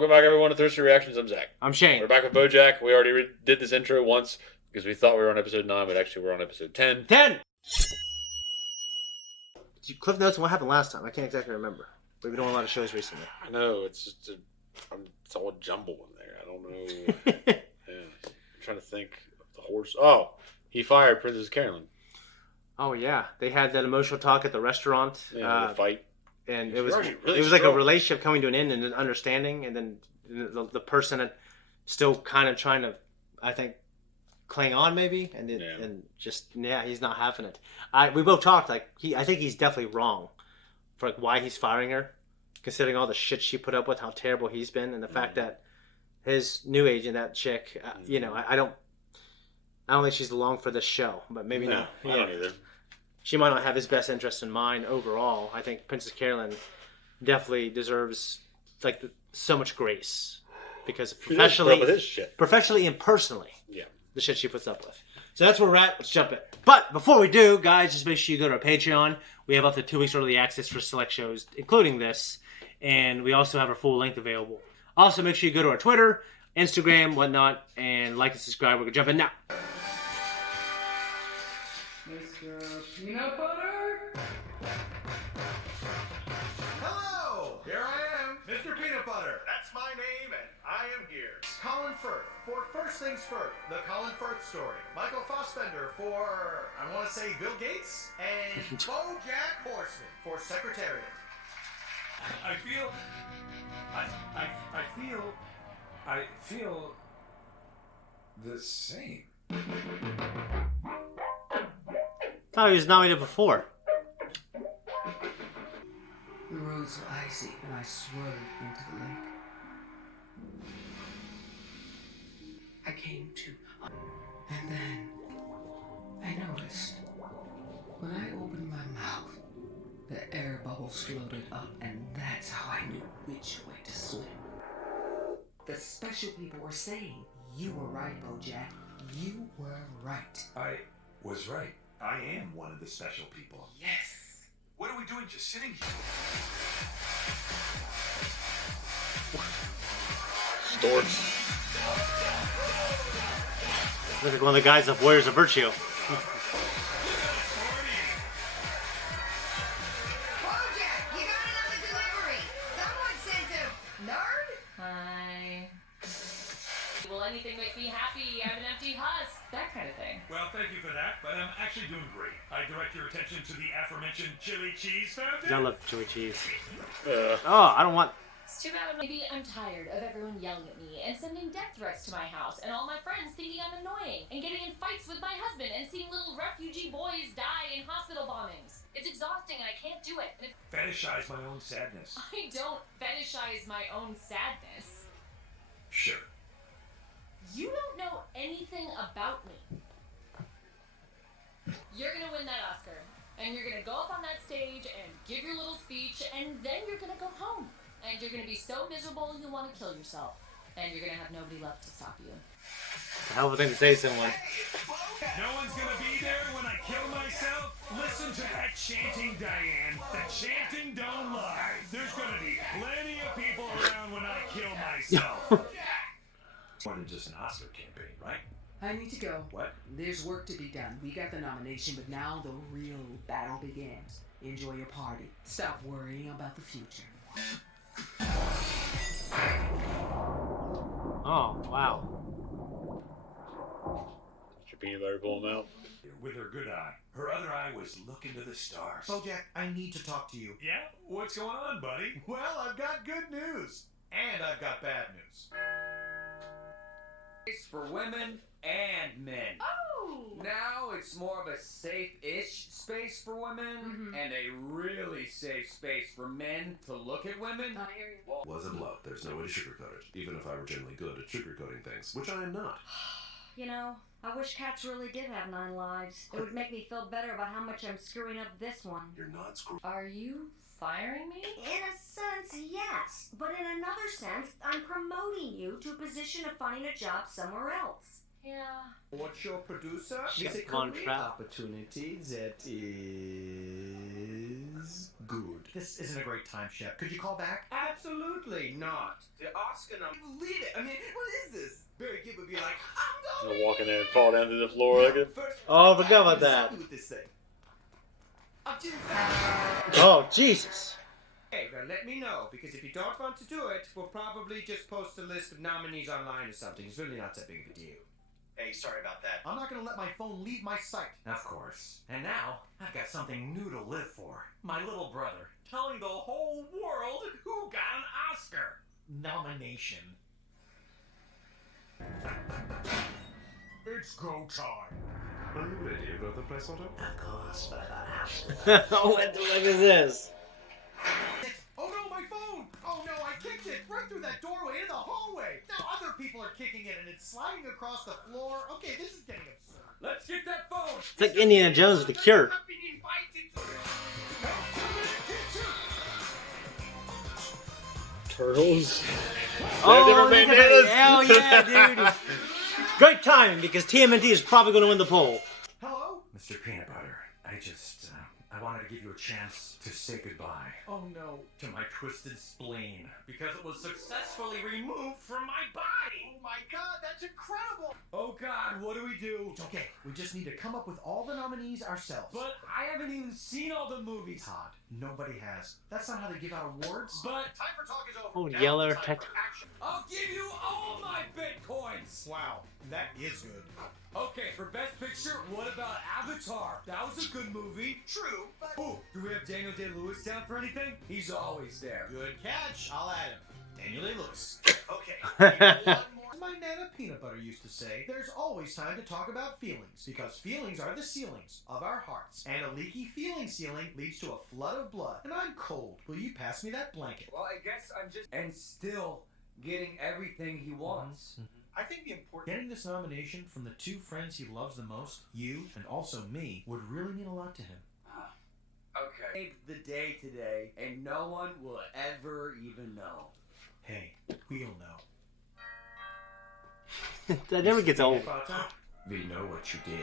Welcome back, everyone, to Thirsty Reactions. I'm Zach. I'm Shane. We're back with BoJack. We already did this intro once because we thought we were on episode 9, but actually we're on episode 10. 10! Cliff notes on what happened last time. I can't exactly remember. We've been doing a lot of shows recently. I know, it's just it's all jumble in there. I don't know. Yeah. I'm trying to think of the horse. Oh, he fired Princess Carolyn. Oh, yeah. They had that emotional talk at the restaurant. Yeah, the fight. And It was really like a relationship coming to an end and an understanding, and then the person that still kind of trying to, I think, cling on maybe, and he's not having it. We both talked I think he's definitely wrong for like why he's firing her, considering all the shit she put up with, how terrible he's been, and the fact that his new agent, that chick, I don't think she's along for this show, but maybe not. I don't either. She might not have his best interest in mind overall. I think Princess Carolyn definitely deserves like so much grace because professionally and personally, the shit she puts up with. So that's where we're at. Let's jump in. But before we do, guys, just make sure you go to our Patreon. We have up to 2 weeks early access for select shows, including this, and we also have our full length available. Also, make sure you go to our Twitter, Instagram, whatnot, and like and subscribe. We're gonna jump in now. Mr. Peanut Butter? Hello! Here I am, Mr. Peanut Butter. That's my name, and I am here. Colin Firth for First Things First, the Colin Firth story. Michael Fassbender for, I want to say, Bill Gates. And BoJack Horseman for Secretariat. I feel the same. Thought he was nominated before. The roads were icy and I swerved into the lake. I came to, and then I noticed when I opened my mouth, the air bubbles floated up, and that's how I knew which way to swim. The special people were saying, you were right, BoJack. You were right. I was right. I am one of the special people. Yes. What are we doing just sitting here? Storks. Look like one of the guys of Warriors of Virtue. BoJack, you got another delivery. Someone sent a nerd? Hi. Will anything make me happy? I have an empty husk. That kind of thing. Well, thank you for that, but I'm actually doing great. I direct your attention to the aforementioned chili cheese fountain. I love chili cheese. I don't want... It's too bad. Maybe I'm tired of everyone yelling at me and sending death threats to my house and all my friends thinking I'm annoying and getting in fights with my husband and seeing little refugee boys die in hospital bombings. It's exhausting and I can't do it. And Fetishize my own sadness. I don't fetishize my own sadness. Sure. You don't know anything about me. You're gonna win that Oscar, and you're gonna go up on that stage and give your little speech, and then you're gonna go home. And you're gonna be so miserable you'll want to kill yourself. And you're gonna have nobody left to stop you. It's a hell of a thing to say to someone. No one's gonna be there when I kill myself? Listen to that chanting, Diane. The chanting don't lie. There's gonna be plenty of people around when I kill myself. More than just an Oscar campaign, right? I need to go. What? There's work to be done. We got the nomination, but now the real battle begins. Enjoy your party. Stop worrying about the future. Oh, wow. Did your peanut butter pull him out? With her good eye. Her other eye was looking to the stars. BoJack, I need to talk to you. Yeah? What's going on, buddy? Well, I've got good news. And I've got bad news. For women and men. Oh! Now it's more of a safe-ish space for women and a really safe space for men to look at women. I hear you. Wasn't love. There's no way to sugarcoat it, even if I were generally good at sugarcoating things, which I am not. You know, I wish cats really did have 9 lives. It would make me feel better about how much I'm screwing up this one. You're not screwed. Are you firing me? In a sense, yes. But in another sense, I'm promoting you to a position of finding a job somewhere else. Yeah. What's your producer? Shit, It's a Von career Trapp. opportunity that is good. This isn't a great time, Chef. Could you call back? Absolutely not. The Oscar I can't believe it. I mean, what is this? Barry Gibb would be like, I'm You'll walk in there and fall down to the floor like it. Oh, I forgot about that. With this thing. I'm too Oh, Jesus. Hey, well, let me know, because if you don't want to do it, we'll probably just post a list of nominees online or something. It's really not that big of a deal. Hey, sorry about that. I'm not going to let my phone leave my sight. Of course. And now, I've got something new to live for. My little brother telling the whole world who got an Oscar Nomination. It's go time. Are you ready, brother Placeholder? Of course, but I have to. What the fuck is this? Oh no, my phone! Oh no, I kicked it right through that doorway into the hallway. Now other people are kicking it and it's sliding across the floor. Okay, this is getting absurd. Let's get that phone! It's like Indiana Jones with the cure. Turtles. Oh, Different look at bandanas. that. Hell yeah, dude. Great timing, because TMNT is probably going to win the poll. Hello? Mr. Peanut Butter, I wanted to give you a chance to say goodbye Oh no. to my twisted spleen because it was successfully removed from my body. Oh my god, that's incredible! Oh God, what do we do? It's okay. We just need to come up with all the nominees ourselves. But I haven't even seen all the movies. Todd, nobody has. That's not how they give out awards. But Time for talk is over. Oh, Now Yeller, it's time Tech. for action. I'll give you all my bitcoins. Wow, that is good. Okay, for Best Picture, what about Avatar? That was a good movie. True, but Oh, do we have Daniel Day-Lewis down for anything? He's always there. good catch. I'll add him. Daniel Day-Lewis. Okay. One more. My Nana Peanut Butter used to say, there's always time to talk about feelings, because feelings are the ceilings of our hearts, and a leaky feeling ceiling leads to a flood of blood. And I'm cold. Will you pass me that blanket? Well, I guess I'm just... And still getting everything he wants. I think the important... Getting this nomination from the two friends he loves the most, you and also me, would really mean a lot to him. Okay. Saved the day today, and no one will ever even know. Hey, we'll know. That never gets old. We know what you did.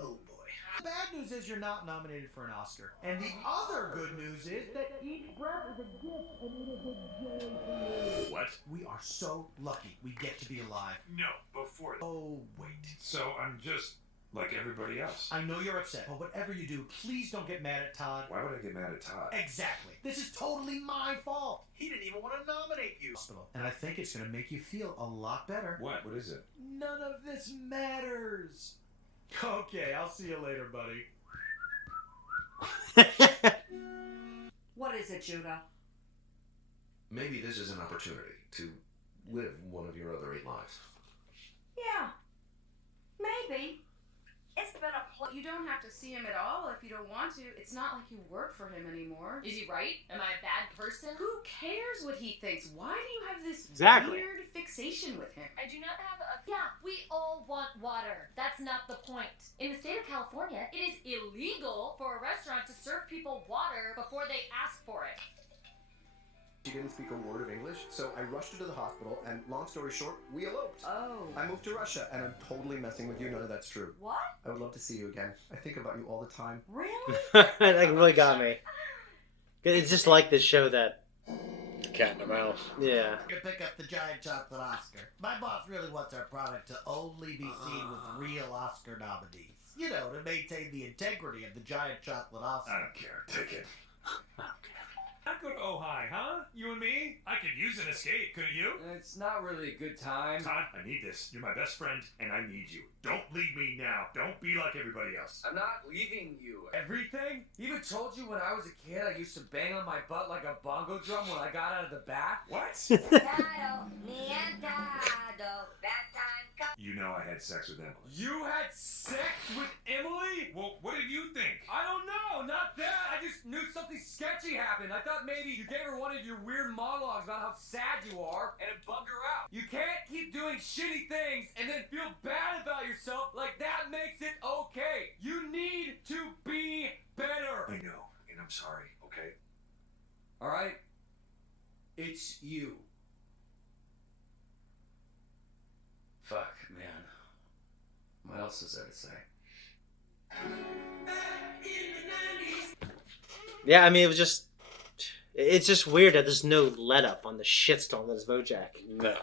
Oh boy. The bad news is you're not nominated for an Oscar. And the other good news is that each breath is a gift and it is a joy for you. What? We are so lucky we get to be alive. No, before that. Oh, wait. So I'm just Like everybody else. I know you're upset, but whatever you do, please don't get mad at Todd. Why would I get mad at Todd? Exactly. This is totally my fault. He didn't even want to nominate you. And I think it's going to make you feel a lot better. What? What is it? None of this matters. Okay, I'll see you later, buddy. What is it, Judah? Maybe this is an opportunity to live one of your other 8 lives. Yeah. Maybe. It's been a You don't have to see him at all if you don't want to. It's not like you work for him anymore. Is he right? Am I a bad person? Who cares what he thinks? Why do you have this Exactly. weird fixation with him? I do not have a... Yeah, we all want water. That's not the point. In the state of California, it is illegal for a restaurant to serve people water before they ask for it. She didn't speak a word of English, so I rushed her to the hospital, and long story short, we eloped. Oh. I moved to Russia, and I'm totally messing with you. None of that's true. What? I would love to see you again. I think about you all the time. Really? That really got me. It's just like this show that... Cat in the mouse. Yeah. You pick up the giant chocolate Oscar. My boss really wants our product to only be seen with real Oscar nominees. You know, to maintain the integrity of the giant chocolate Oscar. I don't care. Take it. Not go to Ojai, huh? You and me? I could use an escape, couldn't you? It's not really a good time. Todd, I need this. You're my best friend, and I need you. Don't leave me now. Don't be like everybody else. I'm not leaving you. Everything? Even told you when I was a kid I used to bang on my butt like a bongo drum when I got out of the bath? What? You know I had sex with Emily. You had sex with Emily? Well, what did you think? I don't know, not that. I just knew something sketchy happened. I thought maybe you gave her one of your weird monologues about how sad you are, and it bugged her out. You can't keep doing shitty things and then feel bad about yourself like that makes it okay. You need to be better. I know, and I'm sorry, okay? Alright? It's you. Fuck, man. else is there to say? Yeah, I mean, it's just weird that there's no let up on the shitstorm that is BoJack. No.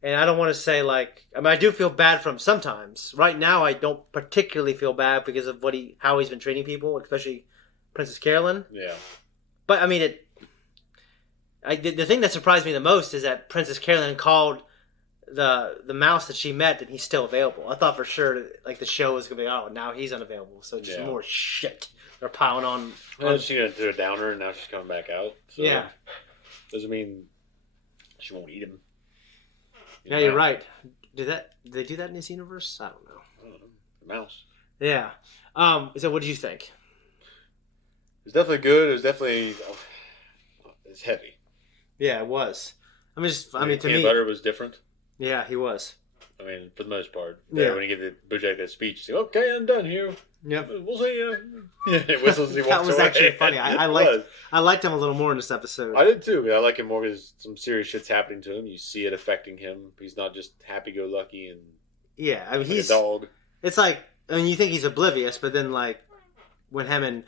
And I don't want to say I do feel bad for him sometimes. Right now, I don't particularly feel bad because of how he's been treating people, especially Princess Carolyn. Yeah. But I mean, the thing that surprised me the most is that Princess Carolyn called the mouse that she met and he's still available. I thought for sure the show was gonna be, oh, now he's unavailable, so just more shit they're piling on. Well, she's gonna do a downer and now she's coming back out. So yeah. Doesn't mean she won't eat him. Yeah, you're right. Did they do that in this universe? I don't know. Mouse. Yeah. So what did you think? It's definitely good. It was definitely it's heavy. Yeah, it was. To me, Peanut Butter was different. Yeah, he was. I mean, for the most part. Yeah. When he gave BoJack that speech, he's like, "Okay, I'm done here. Yep. We'll see you." Yeah, whistles. He walks That was away. actually funny. I liked him a little more in this episode. I did too. I like him more because some serious shit's happening to him. You see it affecting him. He's not just happy-go-lucky and yeah. I mean, he's a dog. It's you think he's oblivious, but then when him and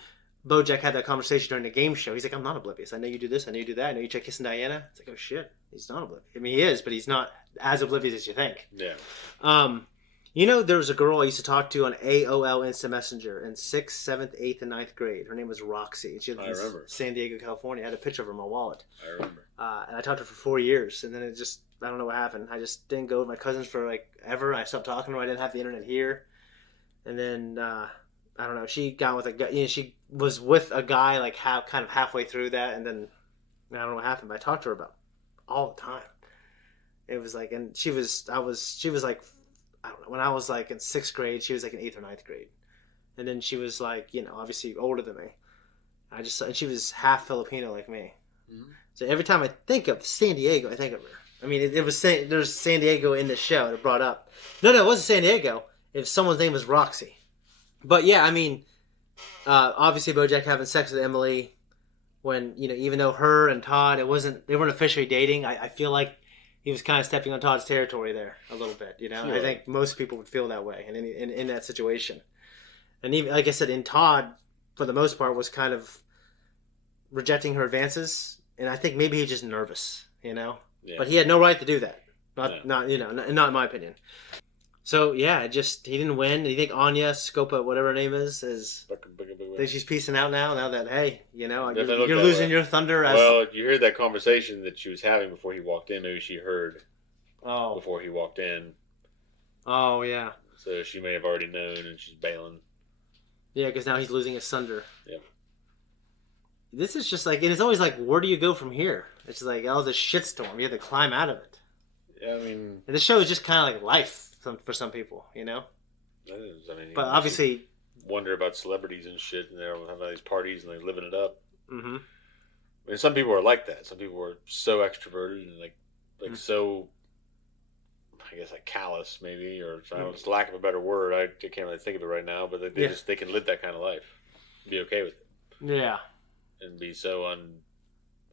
BoJack had that conversation during the game show, he's like, "I'm not oblivious. I know you do this. I know you do that. I know you try kissing Diana." It's like, oh shit, he's not oblivious. I mean, he is, but he's not as oblivious as you think. Yeah. There was a girl I used to talk to on AOL Instant Messenger in 6th, 7th, 8th, and 9th grade. Her name was Roxy. She lived in San Diego, California. I had a picture of her in my wallet. I remember. And I talked to her for 4 years, and then I don't know what happened. I just didn't go with my cousins for ever. I stopped talking to her. I didn't have the internet here. And then, I don't know, she got with a guy, she was with a guy kind of halfway through that, and then I don't know what happened, but I talked to her about all the time. It was and she was I don't know, when I was in 6th grade, she was in 8th or 9th grade. And then she was obviously older than me. And she was half Filipino like me. Mm-hmm. So every time I think of San Diego, I think of her. I mean, there's San Diego in the show that brought up. No, it wasn't San Diego. If someone's name was Roxy. But yeah, I mean, obviously BoJack having sex with Emily when, even though her and Todd, they weren't officially dating. I feel like he was kind of stepping on Todd's territory there a little bit, Sure. I think most people would feel that way in that situation. And even, like I said, in Todd, for the most part, was kind of rejecting her advances. And I think maybe he's just nervous, Yeah. But he had no right to do that. Not in my opinion. So yeah, he didn't win. Do you think Anya Scopa, whatever her name is think she's peacing out now that hey, you're losing your thunder? Well, you heard that conversation that she was having before he walked in. Maybe she heard before he walked in. Oh yeah. So she may have already known, and she's bailing. Yeah, because now he's losing his thunder. Yep. This is just and it's always where do you go from here? It's this shitstorm. You have to climb out of it. Yeah, I mean, and this show is just kind of life. For some people, That is, but obviously, wonder about celebrities and shit, and they're having all these parties and they're living it up. Mm-hmm. I mean, some people are like that. Some people are so extroverted and so, I guess callous maybe, or I don't know, it's lack of a better word. I can't really think of it right now, but they can live that kind of life, be okay with it. Yeah, and be so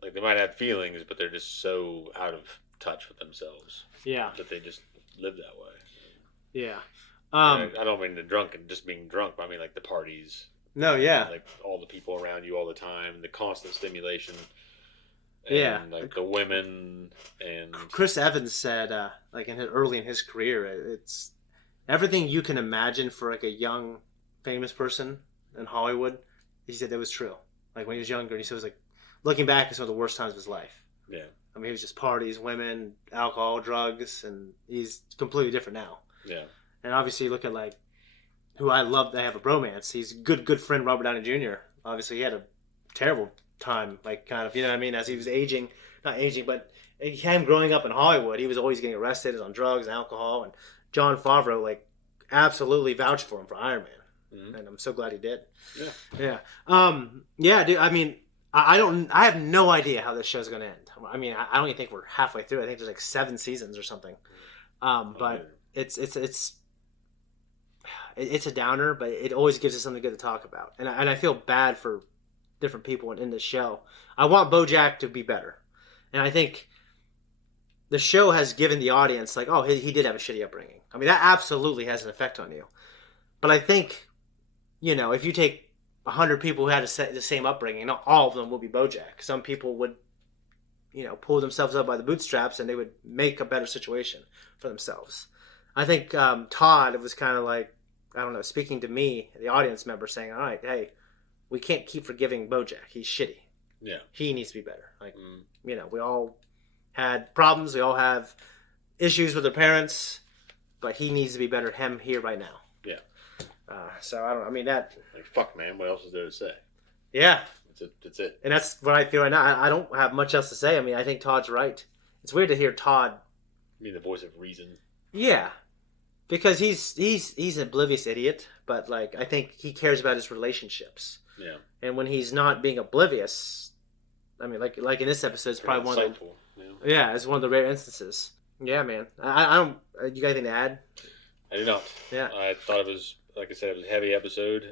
they might have feelings, but they're just so out of touch with themselves. Yeah, that they just live that way. Yeah. I don't mean just being drunk, but I mean the parties. No, yeah. All the people around you all the time, the constant stimulation. And, the women and Chris Evans said, early in his career, it's everything you can imagine for a young, famous person in Hollywood. He said that was true. When he was younger, and he said it was looking back, it's one of the worst times of his life. Yeah. I mean, he was just parties, women, alcohol, drugs, and he's completely different now. Yeah. And obviously, look at who I love to have a bromance. He's good friend Robert Downey Jr. Obviously, he had a terrible time, as he was aging, not aging, but him growing up in Hollywood, he was always getting arrested on drugs and alcohol. And Jon Favreau, absolutely vouched for him for Iron Man, mm-hmm. and I'm so glad he did. Yeah. Yeah, dude. I mean, I have no idea how this show's going to end. I mean, I don't even think we're halfway through. I think there's 7 seasons or something. But it's a downer, but it always gives us something good to talk about. And I feel bad for different people in this show. I want BoJack to be better. And I think the show has given the audience he did have a shitty upbringing. I mean, that absolutely has an effect on you. But I think, if you take 100 people who had the same upbringing, not all of them will be BoJack. Some people would, pull themselves up by the bootstraps, and they would make a better situation for themselves. I think Todd was kind of like, I don't know, speaking to me, the audience member, saying, all right, hey, we can't keep forgiving BoJack. He's shitty. Yeah. He needs to be better. Like, we all had problems. We all have issues with our parents, but he needs to be better. Him here right now. Yeah. So I don't know. I mean, that. Like, fuck, man. What else is there to say? Yeah. That's it. And that's what I feel right now. I don't have much else to say. I mean, I think Todd's right. It's weird to hear Todd. I mean, the voice of reason. Yeah. Because he's an oblivious idiot, but like I think he cares about his relationships. Yeah. And when he's not being oblivious, I mean, like in this episode, it's probably one of the. Yeah, it's one of the rare instances. Yeah, man. I don't. You got anything to add? I do not. Yeah. I thought it was, like I said, it was a heavy episode.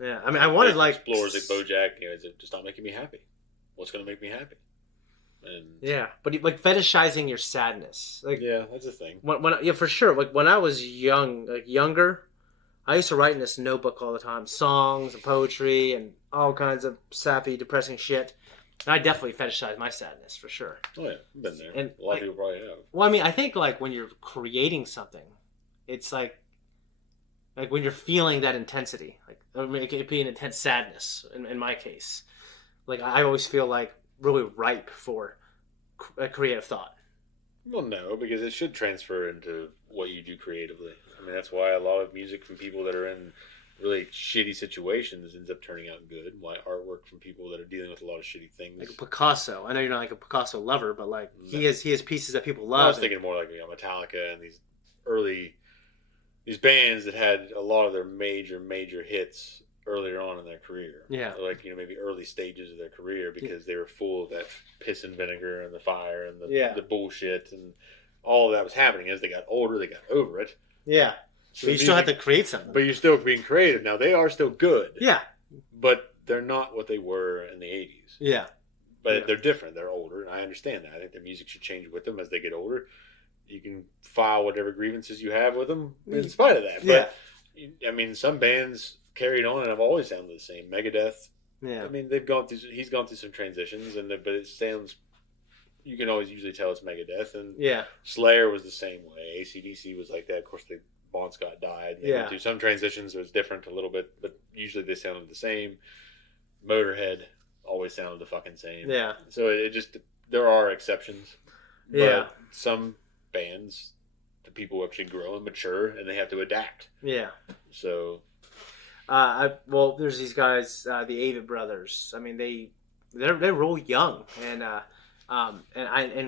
Yeah, I mean, I wanted like explores like BoJack. It's just not making me happy. What's going to make me happy? And yeah, but like fetishizing your sadness, like yeah, that's a thing. When for sure. Like when I was younger, I used to write in this notebook all the time, songs and poetry and all kinds of sappy, depressing shit. And I definitely fetishize my sadness for sure. Oh yeah, I've been there. And a lot of people probably have. Well, I mean, I think like when you're creating something, it's like when you're feeling that intensity. Like I mean, it could be an intense sadness in my case. Like I always feel like really ripe for a creative thought. Well, no, because it should transfer into what you do creatively. I mean, that's why a lot of music from people that are in really shitty situations ends up turning out good. Why artwork from people that are dealing with a lot of shitty things. Like Picasso. I know you're not like a Picasso lover, but like he has pieces that people love. I was thinking more like Metallica and these bands that had a lot of their major hits earlier on in their career. Yeah. Like, maybe early stages of their career because they were full of that piss and vinegar and the fire and the bullshit and all of that was happening. As they got older, they got over it. Yeah. So but you still have to create something. But you're still being creative. Now, they are still good. Yeah. But they're not what they were in the 80s. Yeah. But they're different. They're older. And I understand that. I think their music should change with them as they get older. You can file whatever grievances you have with them in spite of that. But, I mean, some bands carried on and have always sounded the same. Megadeth. Yeah. I mean, he's gone through some transitions, but it sounds, you can always usually tell it's Megadeth. And Slayer was the same way. AC/DC was like that. Of course, Bon Scott died. They went through some transitions. It was different a little bit, but usually they sounded the same. Motorhead always sounded the fucking same. Yeah. So it just, there are exceptions. But some bands, the people actually grow and mature, and they have to adapt. Yeah. So... well, there's these guys, the Avett Brothers. I mean, they're real young, and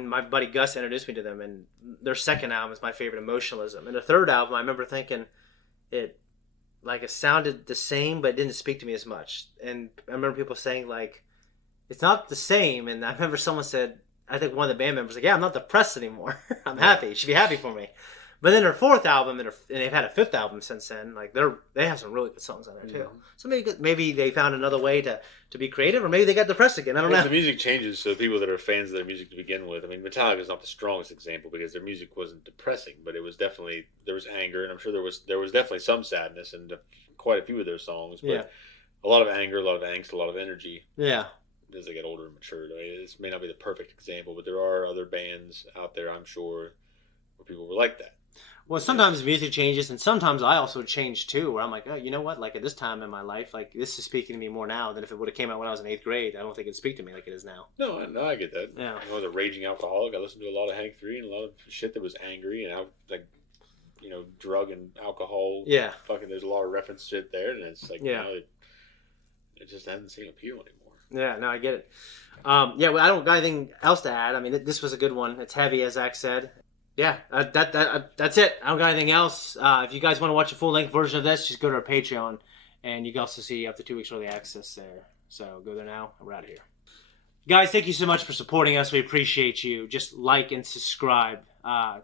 my buddy Gus introduced me to them, and their second album is my favorite, Emotionalism. And the third album, I remember thinking it sounded the same, but it didn't speak to me as much. And I remember people saying like, it's not the same. And I remember someone said, I think one of the band members like, yeah, I'm not depressed anymore. I'm happy. You should be happy for me. But then their fourth album, and they've had a fifth album since then. Like they have some really good songs on there too. Mm-hmm. So maybe they found another way to be creative, or maybe they got depressed again. I don't know. The music changes, so people that are fans of their music to begin with. I mean, Metallica is not the strongest example because their music wasn't depressing, but it was definitely, there was anger, and I'm sure there was definitely some sadness in quite a few of their songs. But a lot of anger, a lot of angst, a lot of energy. Yeah. As they get older and matured. I mean, this may not be the perfect example, but there are other bands out there, I'm sure, where people were like that. Well, sometimes music changes, and sometimes I also change too, where I'm like, oh, you know what? Like at this time in my life, like this is speaking to me more now than if it would have came out when I was in 8th grade. I don't think it'd speak to me like it is now. No, I get that. Yeah. I was a raging alcoholic. I listened to a lot of Hank 3 and a lot of shit that was angry and drug and alcohol. Yeah. Fucking, there's a lot of reference shit there, and it's like, it just hasn't seen appeal anymore. Yeah, no, I get it. Well, I don't got anything else to add. I mean, this was a good one. It's heavy, as Zack said. Yeah, that's it. I don't got anything else. If you guys want to watch a full-length version of this, just go to our Patreon, and you can also see up to 2 weeks early access there. So go there now, and we're out of here. Guys, thank you so much for supporting us. We appreciate you. Just like and subscribe.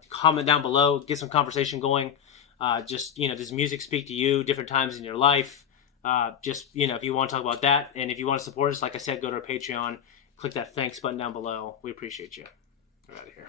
Comment down below. Get some conversation going. Does music speak to you different times in your life? If you want to talk about that, and if you want to support us, like I said, go to our Patreon. Click that thanks button down below. We appreciate you. We're out of here.